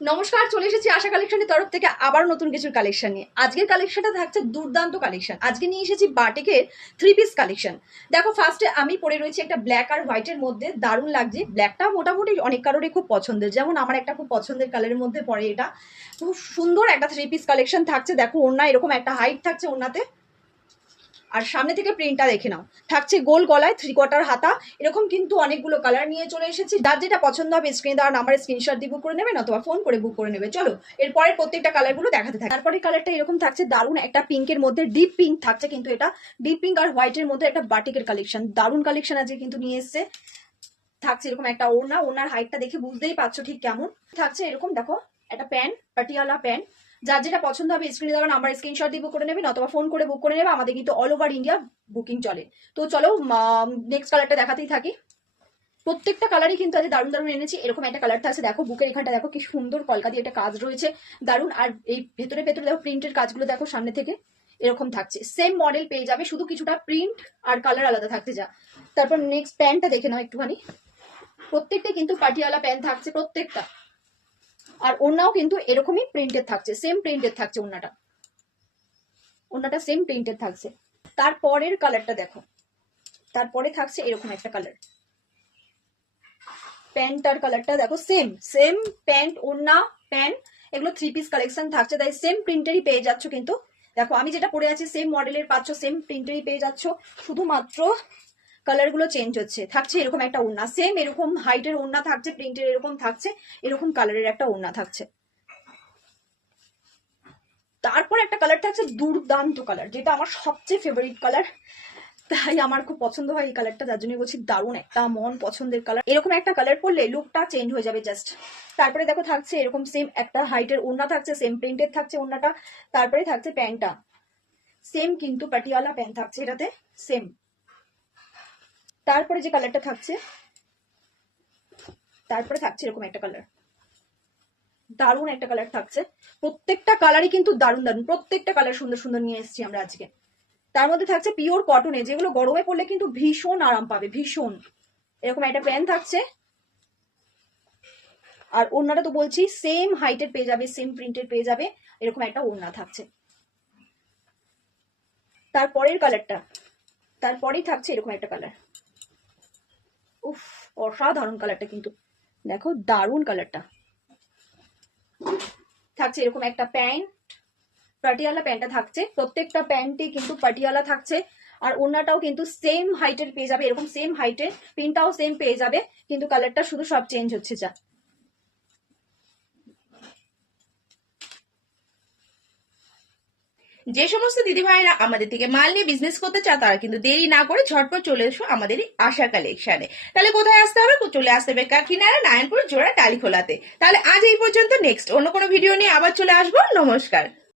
নমস্কার, চলে এসেছি আশা কালেকশনের তরফ থেকে আবার নতুন কিছুর কালেকশন নিয়ে। আজকের কালেকশনটা থাকছে দুর্দান্ত কালেকশন। আজকে নিয়ে এসেছি বাটিকের 3 পিস কালেকশন। দেখো, ফার্স্টে আমি পরে রয়েছি একটা ব্ল্যাক আর হোয়াইটের মধ্যে, দারুণ লাগছে। ব্ল্যাকটা মোটামুটি অনেক কারোরই খুব পছন্দের, যেমন আমার একটা খুব পছন্দের কালারের মধ্যে পড়ে এটা। খুব সুন্দর একটা 3 পিস কালেকশন থাকছে। দেখো, ওড়না এরকম একটা হাইট থাকছে ওড়নাতে, আর সামনে থেকে প্রিন্টটা দেখে নাও। থাকছে গোল গলায় 3/4 হাতা, এরকম কিন্তু অনেকগুলো কালার নিয়ে চলে এসেছি। যার যেটা পছন্দ হবে স্ক্রিনে দেওয়া নাম্বারে স্ক্রিনশট দিয়ে বুক করে নেবে, অথবা ফোন করে বুক করে নেবে। চলো এরপরের প্রত্যেকটা কালারগুলো দেখাতে থাকে। তারপরে কালারটা এরকম থাকছে, দারুণ একটা পিঙ্কের মধ্যে, ডিপ পিঙ্ক থাকছে কিন্তু এটা। ডিপ পিঙ্ক আর হোয়াইটের মধ্যে একটা বাটিকের কালেকশন, দারুণ কালেকশন আজকে কিন্তু নিয়ে এসছে। থাকছে এরকম একটা ওড়না, ওড়নার হাইটটা দেখে বুঝতেই পারছো ঠিক কেমন থাকছে। এরকম দেখো একটা প্যান্ট, পাটিয়ালা প্যান্ট। যার যেটা পছন্দ হবে স্ক্রিনে দেওয়া নাম্বার স্ক্রিনশট দিয়ে বুক করে নেবে, অথবা ফোন করে বুক করে নেবে। আমাদের কিন্তু অল ওভার ইন্ডিয়া বুকিং চলে। তো চলো নেক্সট কালারটা দেখাতেই থাকি। প্রত্যেকটা কালারই কিন্তু আজ দারুণ দারুণ এনেছি। এরকম একটা কালার থাকছে, দেখো বুকের এখানটা দেখো কি সুন্দর কলকা দিয়ে একটা কাজ রয়েছে, দারুণ। আর এই ভেতরে ভেতরে দেখো প্রিন্টের কাজগুলো দেখো সামনে থেকে এরকম থাকছে। সেম মডেল পেয়ে যাবে, শুধু কিছুটা প্রিন্ট আর কালার আলাদা থাকতে যা। তারপর নেক্সট প্যান্টটা দেখে নাও একটুখানি। প্রত্যেকটা কিন্তু পাটিয়ালা প্যান্ট থাকছে প্রত্যেকটা, আর ওড়নাও কিন্তু এরকমই প্রিন্টেড থাকছে, সেম প্রিন্টেড থাকছে ওড়নাটা। ওড়নাটা সেম প্রিন্টেড থাকছে। তারপরের কালারটা দেখো, তারপরে থাকছে এরকম একটা কালার। প্যান্টটার কালারটা দেখো, সেম সেম প্যান্ট ওড়না প্যান্ট, এগুলো 3 পিস কালেকশন থাকছে, তাই সেম প্রিন্টেরই পেয়ে যাচ্ছ। কিন্তু দেখো আমি যেটা পরে আছি সেম মডেলের পাচ্ছ, সেম প্রিন্টেরই পেয়ে যাচ্ছ, শুধুমাত্র কালার গুলো চেঞ্জ হচ্ছে। থাকছে এরকম একটা ওড়না, সেম এরকম হাইটের ওড়না থাকছে, প্রিন্টের এরকম থাকছে, এরকম কালারের একটা ওড়না থাকছে। তারপর একটা কালার থাকছে দুর্দান্ত কালার, যেটা আমার সবচেয়ে ফেভারিট কালার, তাই আমার খুব পছন্দ হয় এই কালারটা, যার জন্য বলছি দারুণ একটা মন পছন্দের কালার। এরকম একটা কালার পরলে লুকটা চেঞ্জ হয়ে যাবে জাস্ট। তারপরে দেখো থাকছে এরকম সেম একটা হাইটের ওড়না থাকছে, সেম প্রিন্টেড থাকছে ওড়নাটা। তারপরে থাকছে প্যান্টটা, সেম কিন্তু পাটিয়ালা প্যান্ট থাকছে এটাতে, সেম। তারপরে যে কালারটা থাকছে, তারপরে থাকছে এরকম একটা কালার, দারুণ একটা কালার থাকছে। প্রত্যেকটা কালারই কিন্তু দারুণ দারুণ, প্রত্যেকটা কালার সুন্দর সুন্দর নিয়ে এসেছি আমরা আজকে। তার মধ্যে থাকছে পিওর কটনে, যেগুলো গরমে পড়লে কিন্তু ভীষণ আরাম পাবে, ভীষণ। এরকম একটা প্যান্ট থাকছে, আর ওড়নাটা তো বলছি সেম হাইটের পেয়ে যাবে, সেম প্রিন্টের পেয়ে যাবে, এরকম একটা ওড়না থাকছে। তারপরের কালারটা, তারপরেই থাকছে এরকম একটা কালার। উফ, অসাধারণ কালারটা কিন্তু, দেখো দারুণ কালারটা। থাকছে এরকম একটা প্যান্ট, পাটিয়ালা প্যান্টটা থাকছে, প্রত্যেকটা প্যান্টই কিন্তু পাটিয়ালা থাকছে। আর ওড়নাটাও কিন্তু সেম হাইটের পেয়ে যাবে, এরকম সেম হাইটের, প্রিন্টটাও সেম পেয়ে যাবে, কিন্তু কালারটা শুধু সব চেঞ্জ হচ্ছে যা। যে সমস্ত দিদি ভাইরা আমাদের থেকে মাল নিয়ে বিজনেস করতে চায় তারা কিন্তু দেরি না করে ঝটপট চলে এসো আমাদের এই আশা কালেকশনে। তাহলে কোথায় আসতে হবে? চলে আসতে হবে কাকিনাড়া নারায়ণপুর জোড়া টালিখোলাতে। তাহলে আজ এই পর্যন্ত, নেক্সট অন্য কোনো ভিডিও নিয়ে আবার চলে আসবো। নমস্কার।